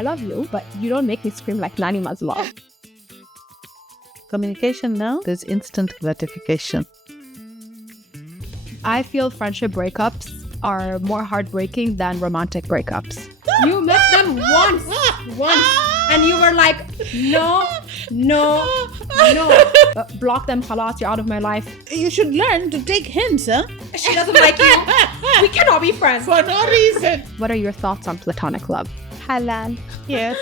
I love you, but you don't make me scream like 𝐼𝐻𝐻𝐻𝐻𝐻 love. Communication now, there's instant gratification. I feel friendship breakups are more heartbreaking than romantic breakups. You met them once, and you were like, no. Block them, khalas, you're out of my life. You should learn to take hints, huh? She doesn't like you. We cannot be friends. For no reason. What are your thoughts on platonic love? Halal. Yes.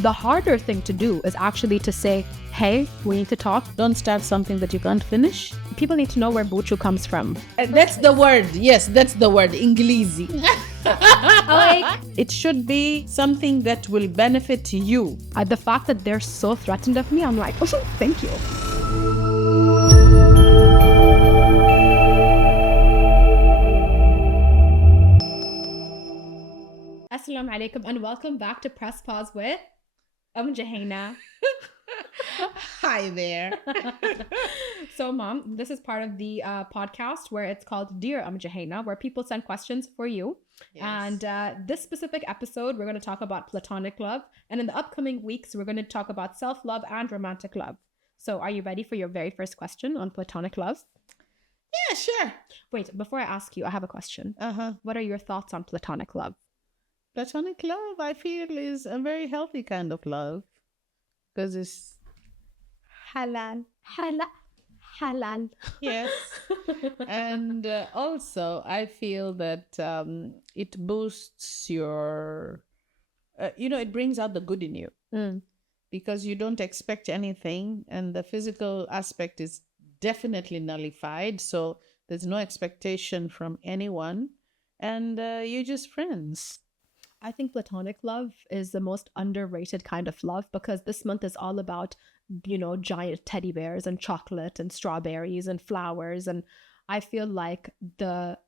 The harder thing to do is actually to say, hey, we need to talk. Don't start something that you can't finish. People need to know where buchu comes from. That's the word. Yes, that's the word. English. It should be something that will benefit you. The fact that they're so threatened of me, I'm like, oh, thank you. Assalamu alaikum and welcome back to Press Pause with Jouhayna. Hi there. So, Mom, this is part of the podcast where it's called Dear Jouhayna, where people send questions for you. Yes. And this specific episode, we're going to talk about platonic love. And in the upcoming weeks, we're going to talk about self-love and romantic love. So are you ready for your very first question on platonic love? Yeah, sure. Wait, before I ask you, I have a question. What are your thoughts on platonic love? Platonic love, I feel, is a very healthy kind of love because it's halal. Yes. And also, I feel that it boosts your, it brings out the good in you because you don't expect anything, and the physical aspect is definitely nullified. So there's no expectation from anyone, and you're just friends. I think platonic love is the most underrated kind of love because this month is all about, giant teddy bears and chocolate and strawberries and flowers. And I feel like the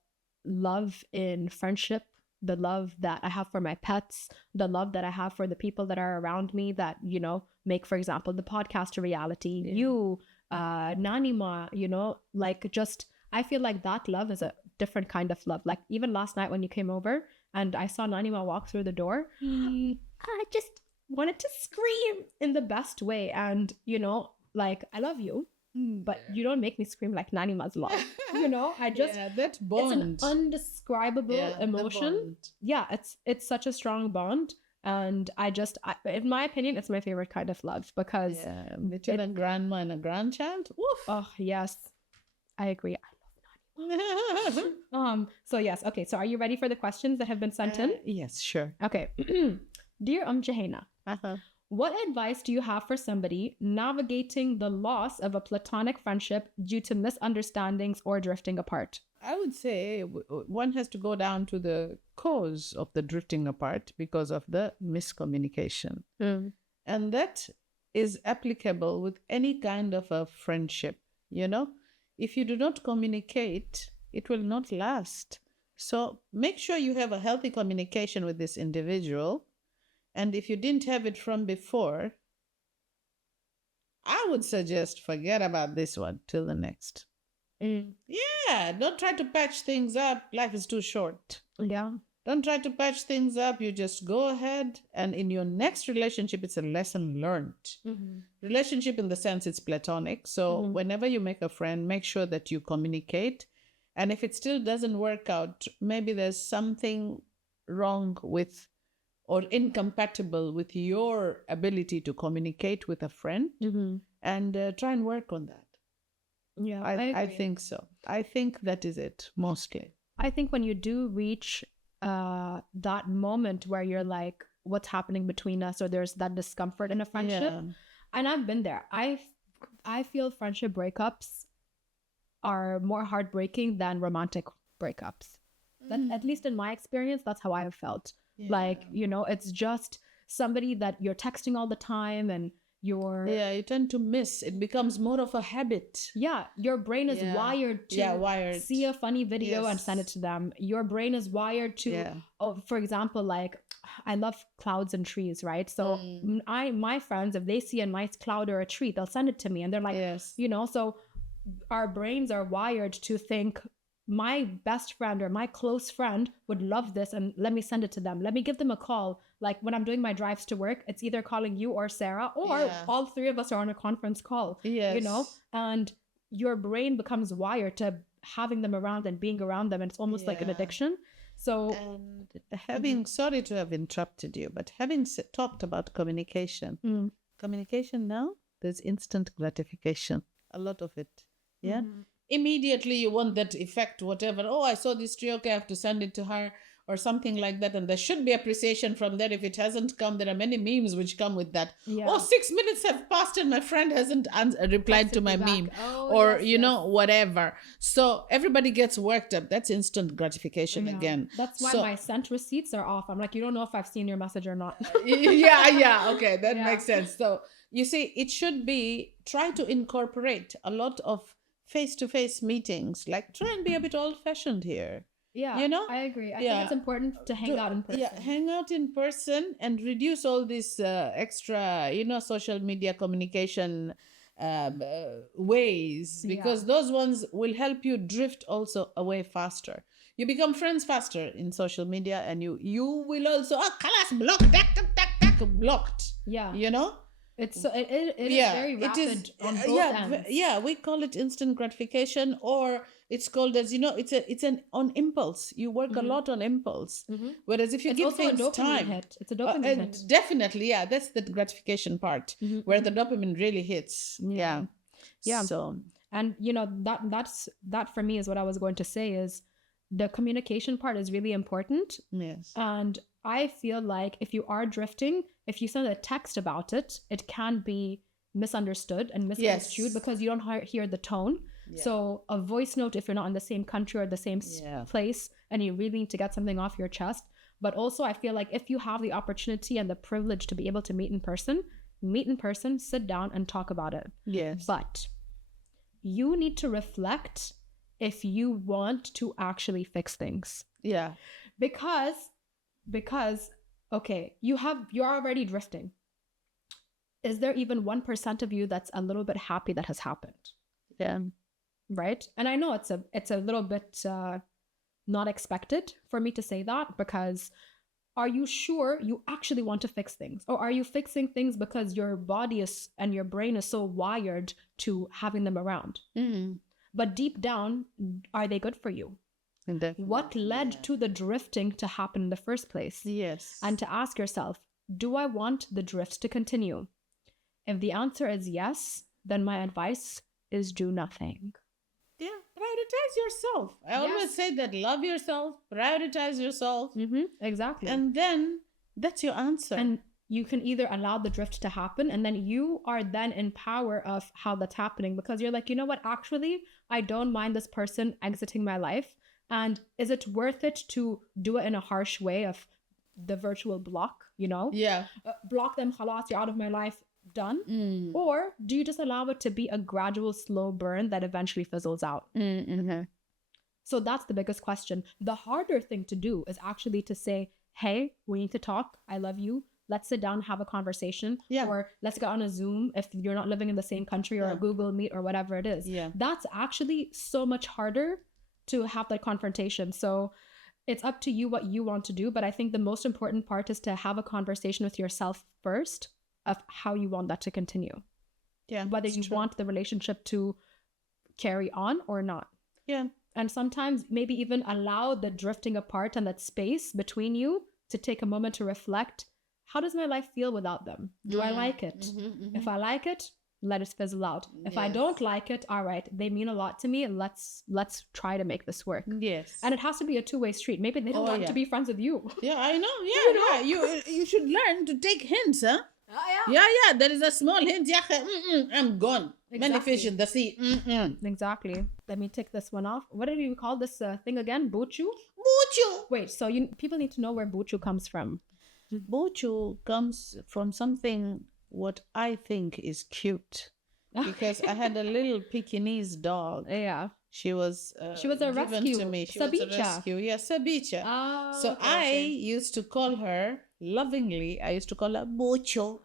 love in friendship, the love that I have for my pets, the love that I have for the people that are around me that, make, for example, the podcast a reality, you, Nanima, I feel like that love is a different kind of love. Like even last night when you came over, and I saw Nanima walk through the door, I just wanted to scream in the best way. And, I love you, but you don't make me scream like Nanima's love. That bond. It's an undescribable emotion. Yeah, it's such a strong bond. And in my opinion, it's my favorite kind of love because... Yeah, between a grandma and a grandchild. Oof. Oh, yes. I agree. So yes, okay, so are you ready for the questions that have been sent in? Yes, sure. Okay. Dear Jouhayna, what advice do you have for somebody navigating the loss of a platonic friendship due to misunderstandings or drifting apart? I would say one has to go down to the cause of the drifting apart because of the miscommunication. And that is applicable with any kind of a friendship, If you do not communicate, it will not last. So make sure you have a healthy communication with this individual. And if you didn't have it from before, I would suggest forget about this one till the next. Yeah, don't try to patch things up. Life is too short. Yeah. Don't try to patch things up. You just go ahead. And in your next relationship, it's a lesson learned. Relationship in the sense it's platonic. So whenever you make a friend, make sure that you communicate. And if it still doesn't work out, maybe there's something wrong with or incompatible with your ability to communicate with a friend. And try and work on that. Yeah, I think so. I think that is it, mostly. I think when you do reach that moment where you're like, what's happening between us, or there's that discomfort in a friendship, and I've been there. I feel friendship breakups are more heartbreaking than romantic breakups. That, at least in my experience, that's how I have felt. Like, it's just somebody that you're texting all the time and you tend to miss. It becomes more of a habit. Yeah, your brain is wired to see a funny video and send it to them. Your brain is wired to, for example, like I love clouds and trees, right? So my friends, if they see a nice cloud or a tree, they'll send it to me, and they're like, so our brains are wired to think my best friend or my close friend would love this and let me send it to them. Let me give them a call. Like when I'm doing my drives to work, it's either calling you or Sarah, or all three of us are on a conference call, you know, and your brain becomes wired to having them around and being around them. And it's almost like an addiction. So, and having, sorry to have interrupted you, but having talked about communication, communication now, there's instant gratification, a lot of it. Yeah. Immediately you want that effect, whatever. Oh, I saw this tree, okay, I have to send it to her or something like that. And there should be appreciation from that. If it hasn't come, there are many memes which come with that. Oh, 6 minutes have passed and my friend hasn't replied to my meme, or, you know, whatever. So everybody gets worked up. That's instant gratification again. That's why my sent receipts are off. I'm like, you don't know if I've seen your message or not. Okay, that makes sense. So you see, it should be, try to incorporate a lot of face-to-face meetings. Like, try and be a bit old-fashioned here. Yeah, you know, I agree. I think it's important to hang out in person. Yeah, hang out in person and reduce all this extra, you know, social media communication ways, because those ones will help you drift also away faster. You become friends faster in social media, and you will also blocked. Yeah, you know. It is very rapid on both ends. Yeah, we call it instant gratification, or it's called, as you know, it's an on impulse. You work a lot on impulse. Whereas if you give things time, it's a dopamine hit. Definitely, yeah, that's the gratification part where the dopamine really hits. Yeah. So, and you know, that for me is what I was going to say, is the communication part is really important. Yes. And I feel like if you are drifting, if you send a text about it, it can be misunderstood and misconstrued because you don't hear the tone. So a voice note, if you're not in the same country or the same place and you really need to get something off your chest. But also I feel like if you have the opportunity and the privilege to be able to meet in person, sit down and talk about it. Yes. But you need to reflect if you want to actually fix things. Yeah. Because okay, you're already drifting. Is there even 1% of you that's a little bit happy that has happened? Yeah. Right? And I know it's a little bit not expected for me to say that, because are you sure you actually want to fix things? Or are you fixing things because your body and your brain is so wired to having them around? But deep down, are they good for you? Definitely. What led to the drifting to happen in the first place? Yes. And to ask yourself, do I want the drift to continue? If the answer is yes, then my advice is do nothing. Yeah, prioritize yourself. I always say that, love yourself, prioritize yourself. Exactly. And then that's your answer. And you can either allow the drift to happen, and then you are then in power of how that's happening, because you're like, you know what, actually, I don't mind this person exiting my life. And is it worth it to do it in a harsh way of the virtual block, you know? Yeah. Block them, khalas, you're out of my life, done. Or do you just allow it to be a gradual, slow burn that eventually fizzles out? So that's the biggest question. The harder thing to do is actually to say, hey, we need to talk. I love you. Let's sit down and have a conversation. Or let's get on a Zoom if you're not living in the same country, or a Google Meet or whatever it is. That's actually so much harder to have that confrontation. So it's up to you what you want to do. But I think the most important part is to have a conversation with yourself first of how you want that to continue. Whether you want the relationship to carry on or not. And sometimes maybe even allow the drifting apart and that space between you to take a moment to reflect. How does my life feel without them? Do I like it? If I like it, let it fizzle out. If I don't like it, all right, they mean a lot to me. Let's try to make this work. And it has to be a two-way street. Maybe they don't want to be friends with you. I know. You should learn to take hints, huh? There is a small hint. I'm gone. Manifestation, the sea. Exactly. Let me take this one off. What did you call this thing again? Buchu? Wait, so people need to know where buchu comes from. Buchu comes from something what I think is cute, because I had a little Pekingese dog. She was a rescue to me. She was a rescue. Sabicha. So I used to call her lovingly. I used to call her Buchu.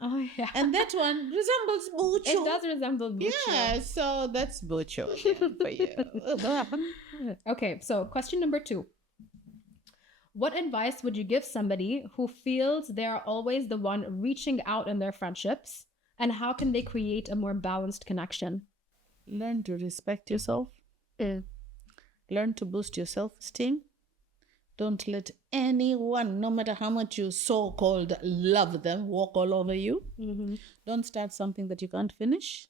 And that one resembles Buchu. It does resemble Buchu. So that's Buchu for you. Okay, so question number 2. What advice would you give somebody who feels they're always the one reaching out in their friendships? And how can they create a more balanced connection? Learn to respect yourself. Learn to boost your self-esteem. Don't let anyone, no matter how much you so-called love them, walk all over you. Don't start something that you can't finish.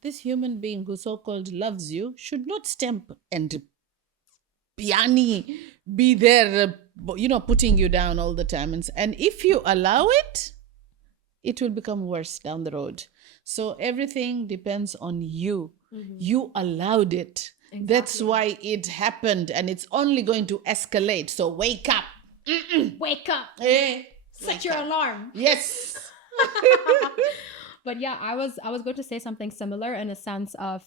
This human being who so-called loves you should not stamp and be there, putting you down all the time. And if you allow it, it will become worse down the road. So everything depends on you. You allowed it. Exactly. That's why it happened, and it's only going to escalate. So wake up. Wake up. Set your alarm. Yes. But yeah, I was going to say something similar in a sense of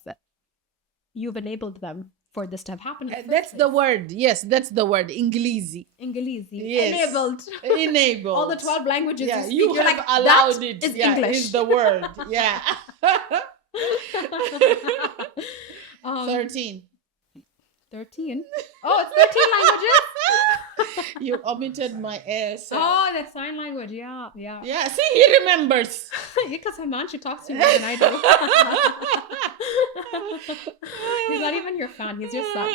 you've enabled them for this to have happened. That's the word. Yes, that's the word. 𝐸𝐵𝐵𝐷. Yes. Enabled. All the 12 languages you speak, you have like, allowed it. Is English. Is the word. Yeah. 13. 13? Oh, it's 13 languages? You omitted my S. Oh, that's sign language. Yeah. Yeah, see, he remembers. Because Haman, she talks to you more than I do. He's not even your fan. He's your son.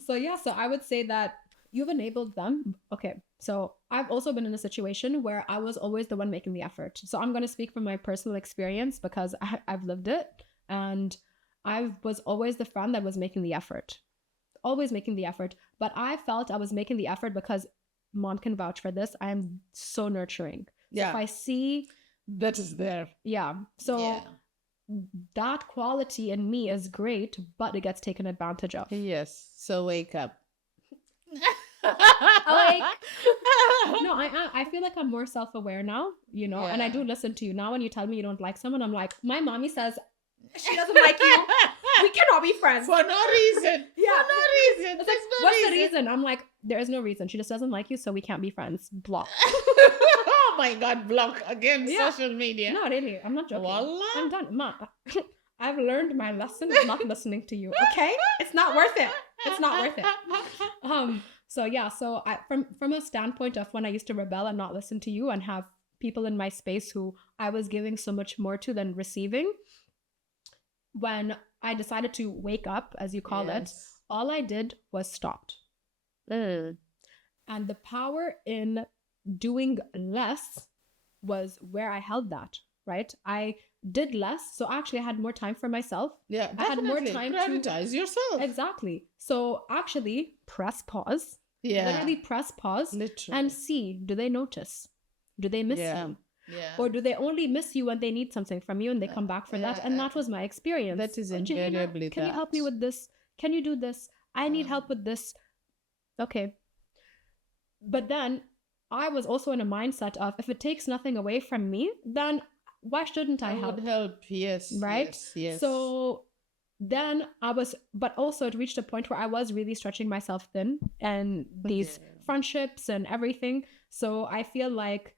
So I would say that you've enabled them. Okay. So I've also been in a situation where I was always the one making the effort. So I'm going to speak from my personal experience because I've lived it. And I was always the friend that was making the effort. Always making the effort. But I felt I was making the effort because Mom can vouch for this. I am so nurturing. Yeah. So if I see that is there. Yeah. So that quality in me is great, but it gets taken advantage of. Yes. So wake up. I feel like I'm more self-aware now, and I do listen to you. Now when you tell me you don't like someone, I'm like, my mommy says she doesn't like you. We cannot be friends. For no reason. Yeah. For no reason. It's like, what's the reason? I'm like, there is no reason. She just doesn't like you, so we can't be friends. Block. Oh my God, block again. Social media. No, really. I'm not joking. Wallah. I'm done. Ma, I've learned my lesson of not listening to you. Okay? It's not worth it. It's not worth it. So I, from a standpoint of when I used to rebel and not listen to you and have people in my space who I was giving so much more to than receiving, when I decided to wake up, as you call it, all I did was stopped. And the power in doing less was where I held that, right? I did less, so actually I had more time for myself. Yeah, I had more time to prioritize yourself. Exactly. So actually press pause. Yeah. Literally press pause. Literally. And see, do they notice? Do they miss you? Yeah. Or do they only miss you when they need something from you and they come back for that? And that was my experience. That is Jouhayna, invariably can you help me with this? Can you do this? I need help with this. Okay. But then I was also in a mindset of, if it takes nothing away from me, then why shouldn't I help? Would help, yes. Right? Yes. So then but also it reached a point where I was really stretching myself thin and these friendships and everything. So I feel like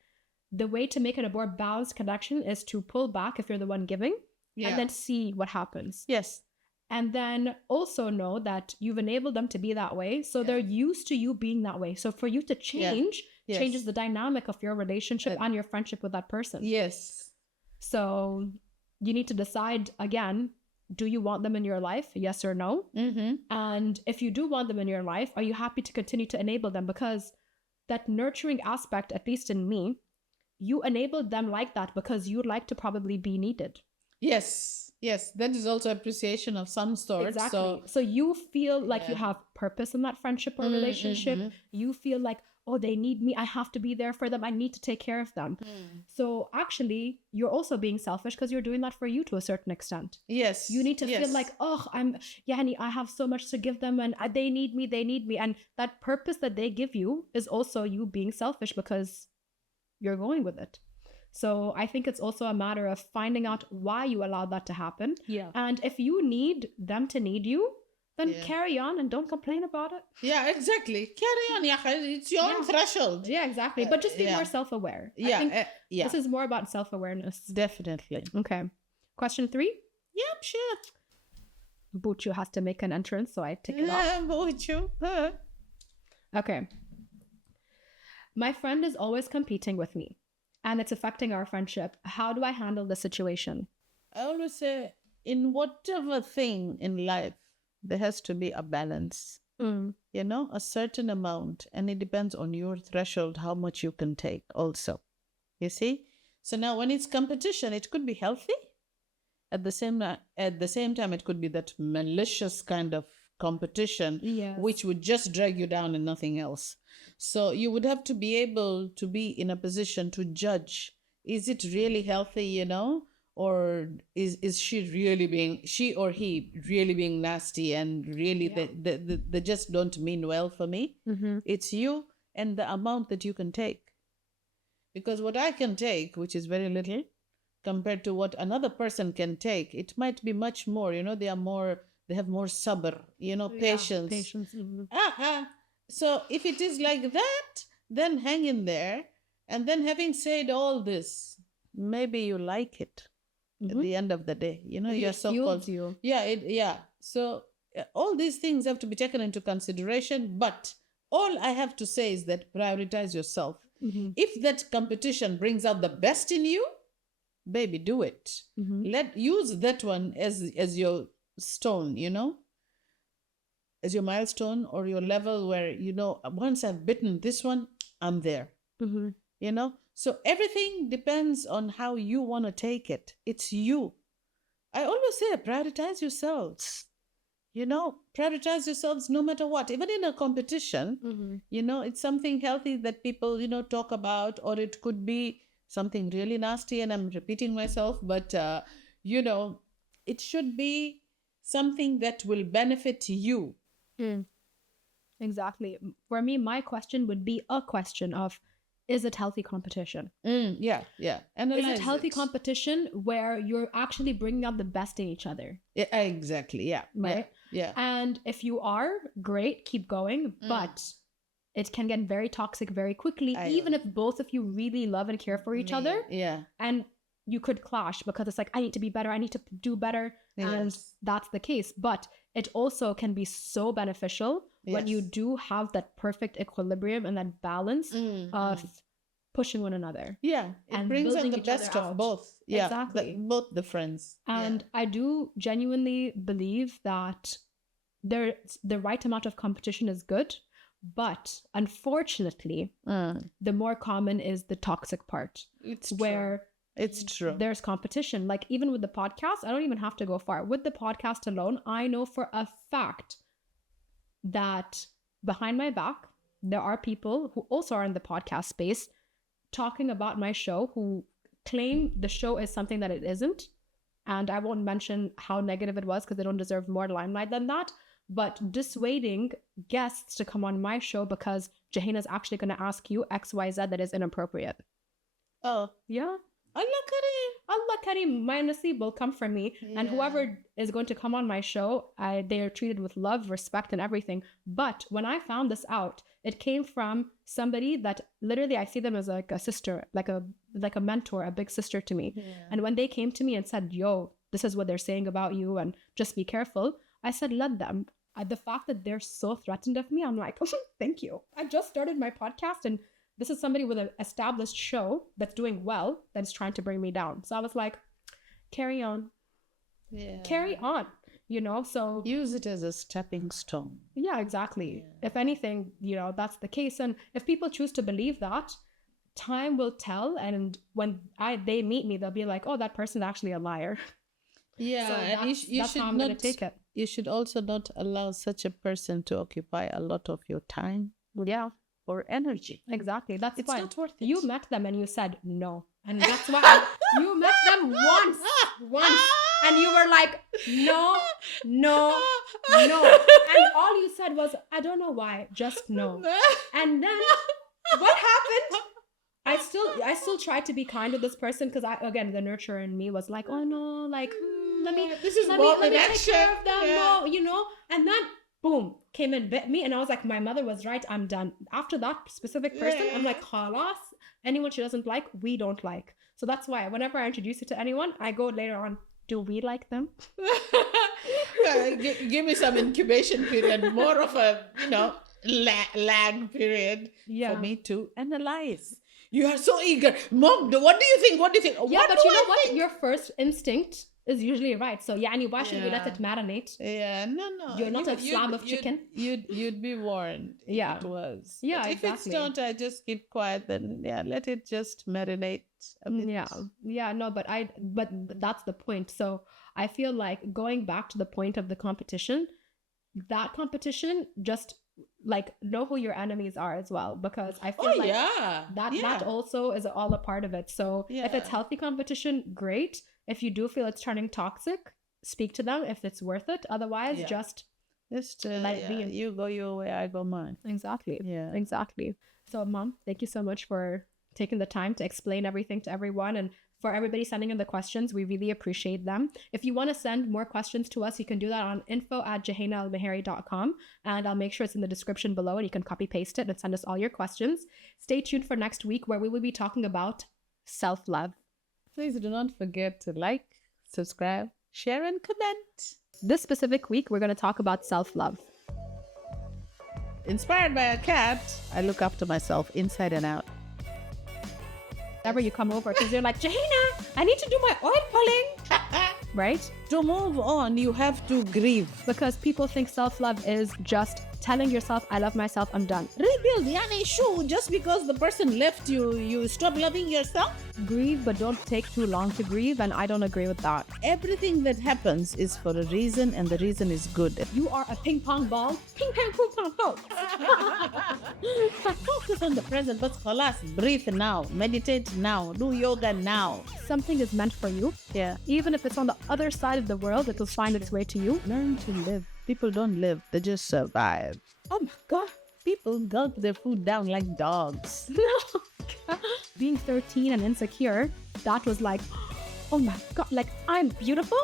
the way to make it a more balanced connection is to pull back if you're the one giving and then see what happens. Yes. And then also know that you've enabled them to be that way. So they're used to you being that way. So for you to change, changes the dynamic of your relationship and your friendship with that person. Yes. So you need to decide again, do you want them in your life? Yes or no? Mm-hmm. And if you do want them in your life, are you happy to continue to enable them? Because that nurturing aspect, at least in me, you enabled them like that because you'd like to probably be needed. Yes. That is also appreciation of some sort. Exactly. So you feel like you have purpose in that friendship or relationship. Mm-hmm. You feel like, oh, they need me. I have to be there for them. I need to take care of them. So actually, you're also being selfish because you're doing that for you to a certain extent. Yes. You need to feel like, oh, I have so much to give them and they need me. And that purpose that they give you is also you being selfish because you're going with it. So I think it's also a matter of finding out why you allowed that to happen. Yeah. And if you need them to need you, then carry on and don't complain about it. Yeah, exactly. Carry on, it's your own threshold. Yeah, exactly. But just be more self-aware. Yeah, I think this is more about self-awareness. Definitely. Okay. Question 3? Yep, sure. Buchu has to make an entrance, so I take it off. Buchu. Okay. My friend is always competing with me, and it's affecting our friendship. How do I handle the situation? I always say, in whatever thing in life, there has to be a balance. A certain amount, and it depends on your threshold, how much you can take also. You see? So now when it's competition, it could be healthy. At the same time, it could be that malicious kind of competition, which would just drag you down and nothing else. So you would have to be able to be in a position to judge, is it really healthy, or is she or he really being nasty, and really they just don't mean well for me. It's you and the amount that you can take. Because what I can take, which is very little, compared to what another person can take, it might be much more. They have more sabr, patience. Patience. So if it is like that, then hang in there. And then having said all this, maybe you like it at the end of the day. You're so-called. So all these things have to be taken into consideration. But all I have to say is that prioritize yourself. If that competition brings out the best in you, baby, do it. Use that one as your stone, as your milestone or your level where, once I've bitten this one, I'm there. So everything depends on how you want to take it. It's you. I always say, prioritize yourselves. Prioritize yourselves no matter what. Even in a competition, it's something healthy that people, talk about, or it could be something really nasty, and I'm repeating myself, but, it should be something that will benefit you. Exactly. For me, my question would be a question of, is it healthy competition? Yeah. Analyze is it healthy competition where you're actually bringing out the best in each other? Yeah, exactly. Yeah. Right? Yeah. And if you are, great, keep going. But it can get very toxic very quickly, even if both of you really love and care for each other. Yeah. And you could clash because it's like, I need to be better, I need to do better. And that's the case. But it also can be so beneficial when you do have that perfect equilibrium and that balance of pushing one another. Yeah. It brings out the best of both. Yeah. Exactly. Both the friends. And I do genuinely believe that the right amount of competition is good. But unfortunately, the more common is the toxic part. It's true. There's competition. Like even with the podcast, I don't even have to go far. With the podcast alone, I know for a fact that behind my back, there are people who also are in the podcast space talking about my show who claim the show is something that it isn't. And I won't mention how negative it was because they don't deserve more limelight than that. But dissuading guests to come on my show because Jouhayna is actually going to ask you XYZ that is inappropriate. Oh. Yeah. Allah Kareem, my nasib will come from me. Yeah. And whoever is going to come on my show, they are treated with love, respect, and everything. But when I found this out, it came from somebody that literally I see them as like a sister, like a mentor, a big sister to me. Yeah. And when they came to me and said, yo, this is what they're saying about you and just be careful, I said, let them. The fact that they're so threatened of me, I'm like, oh, thank you. I just started my podcast and this is somebody with an established show that's doing well that's trying to bring me down. So I was like, carry on. Yeah. Carry on, so. Use it as a stepping stone. Yeah, exactly. Yeah. If anything, that's the case. And if people choose to believe that, time will tell. And when they meet me, they'll be like, oh, that person's actually a liar. Yeah, so and you should how I'm going to take it. You should also not allow such a person to occupy a lot of your time. Yeah. Or energy. Exactly. That's it's fine. Not worth it. You met them and you said no. And that's why you met them once. And you were like, no. And all you said was, I don't know why, just no. And then what happened? I still tried to be kind to this person because the nurturer in me was like, oh no, like let me take care of them, no, and then boom, came and bit me, and I was like, my mother was right, I'm done. After that specific person, I'm like, khalas, anyone she doesn't like, we don't like. So that's why whenever I introduce it to anyone, I go later on, Do we like them? Give me some incubation period, more of a, lag period for me to analyze. You are so eager. Mom, what do you think? What do you think? Yeah, what but do you know I what? think? Your first instinct is usually right. So, why should we let it marinate? Yeah, no. You're not a slab of chicken. You'd be warned if Yeah. it was. Yeah, But exactly. If it's not, I just keep quiet. Then let it just marinate a bit. Yeah. No, but that's the point. So I feel like going back to the point of the competition, that competition just like know who your enemies are as well, because I feel that also is all a part of it. So if it's healthy competition, great. If you do feel it's turning toxic, speak to them if it's worth it. Otherwise, just let it be. You go your way, I go mine. Exactly. Yeah. Exactly. So, Mom, thank you so much for taking the time to explain everything to everyone, and for everybody sending in the questions. We really appreciate them. If you want to send more questions to us, you can do that on info@𝐬𝐻𝐫𝐞, and I'll make sure it's in the description below and you can copy paste it and send us all your questions. Stay tuned for next week, where we will be talking about self-love. Please do not forget to like, subscribe, share, and comment. This specific week, we're going to talk about self-love. Inspired by a cat, I look after myself inside and out. Whenever you come over, because you're like, Jouhayna, I need to do my oil pulling. Right? To move on, you have to grieve. Because people think self-love is just telling yourself, I love myself, I'm done. Rebuild, just because the person left you, you stop loving yourself? Grieve, but don't take too long to grieve, and I don't agree with that. Everything that happens is for a reason, and the reason is good. You are a ping pong ball. Ping pong, ping pong, pong. Focus on the present, but khalas, breathe now, meditate now, do yoga now. Something is meant for you. Yeah. Even if it's on the other side of the world, it will find its way to you. Learn to live. People don't live, they just survive. Oh my God. People gulp their food down like dogs. Being 13 and insecure, that was like, oh my God, like I'm beautiful.